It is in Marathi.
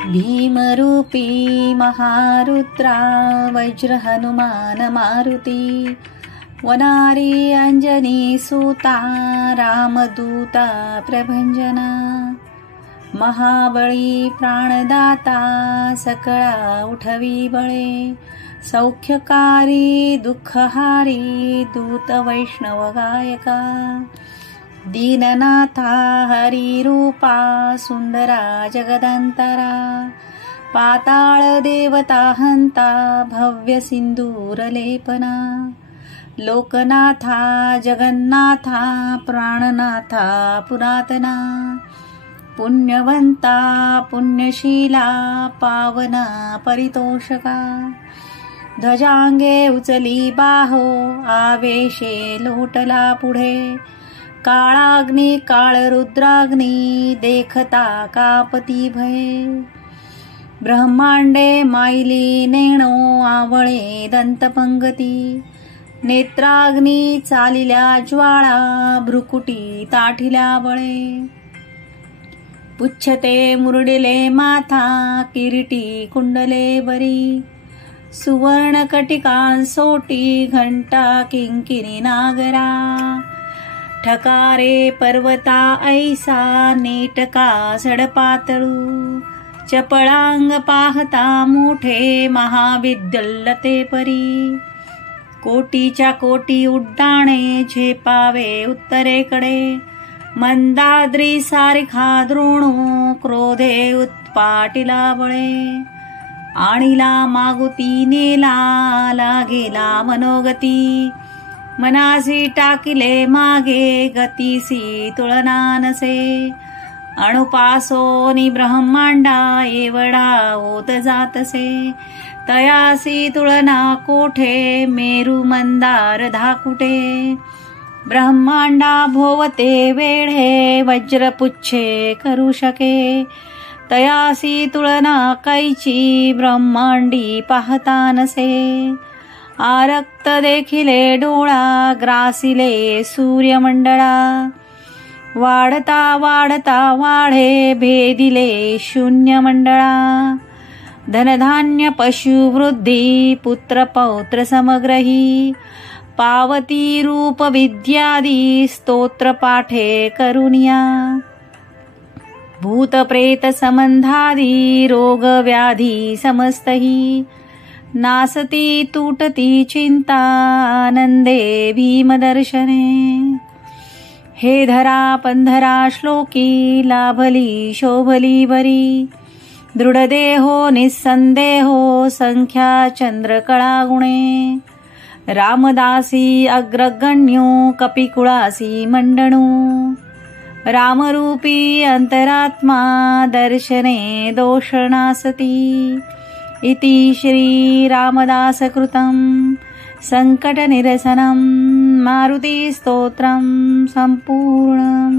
भीमरूपी महारुद्रा वज्र हनुमान मारुती वनारी अंजनी सूता रामदूता प्रभंजना महाबळी प्राणदाता सकळा उठवी बळे सौख्यकारी दुःखहारी दूत वैष्णव गायका दीननाथा हरिरूपा सुंदरा जगदंतरा पाताळ देवता हंता भव्य सिंदूर लेपना लोकनाथा जगन्नाथा प्राणनाथा पुरातना पुण्यवंता पुण्यशीला पावना परितोषका ध्वजांगे उचली बाहो आवेशे लोटला पुढे काळाग्नी काळरुद्राग्नी देखता कापती भये ब्रह्मांडे मायली नेणो आवळे दंतपंगती नेत्राग्नी चालिल्या ज्वाळा भ्रुकुटी ताठिल्या बळे पुच्छते मुरडिले माथा किरीटी कुंडले बरी सुवर्ण कटिकांसोटी घंटा किंकिणी नागरा ठकारे पर्वता ऐसा नेटका सडपातळू चपळांग पाहता मोठे महाविद्यल्लते परी कोटीच्या कोटी उड्डाणे झेपावे उत्तरेकडे मंदाद्री सारिखा द्रोणो क्रोधे उत्पाटिला बळे आणिला मागुती नेला लागेला मनोगती मनासी टाकिले मागे गतीसी तुलना नसे अणुपासोनी ब्रह्मांडा एवढा होत जातसे तयासी तुलना कोठे मेरू मंदार धाकुटे ब्रह्मांडा भोवते वेढे वज्रपुच्छे करू शके तयासी तुलना कैची ब्रह्मांडी पाहता नसे आरक्त देखिले डोळा ग्रासिले सूर्यमंडळा वाढता वाढता वाढे भेदिले शून्य मंडळा धनधान्य पशुवृद्धी पुत्र पौत्र समग्रही पावती रूप विद्यादी स्तोत्र पाठे करुनिया भूत प्रेत संबंधादी रोग व्याधी समस्तही नासती तुटती चिंता आनंदे भीमदर्शने हे धरा पंधरा श्लोकी लाभली शोभली बरी दृढदेहो निस्संदेहो संख्या चंद्रकळा गुणे रामदासी अग्रगण्यो कपिकुळासी मंडणो रामरूपी अंतरात्मा दर्शने दोषणासती इति श्री रामदासकृतं संकटनिरसनं मारुति स्तोत्रं संपूर्णम्।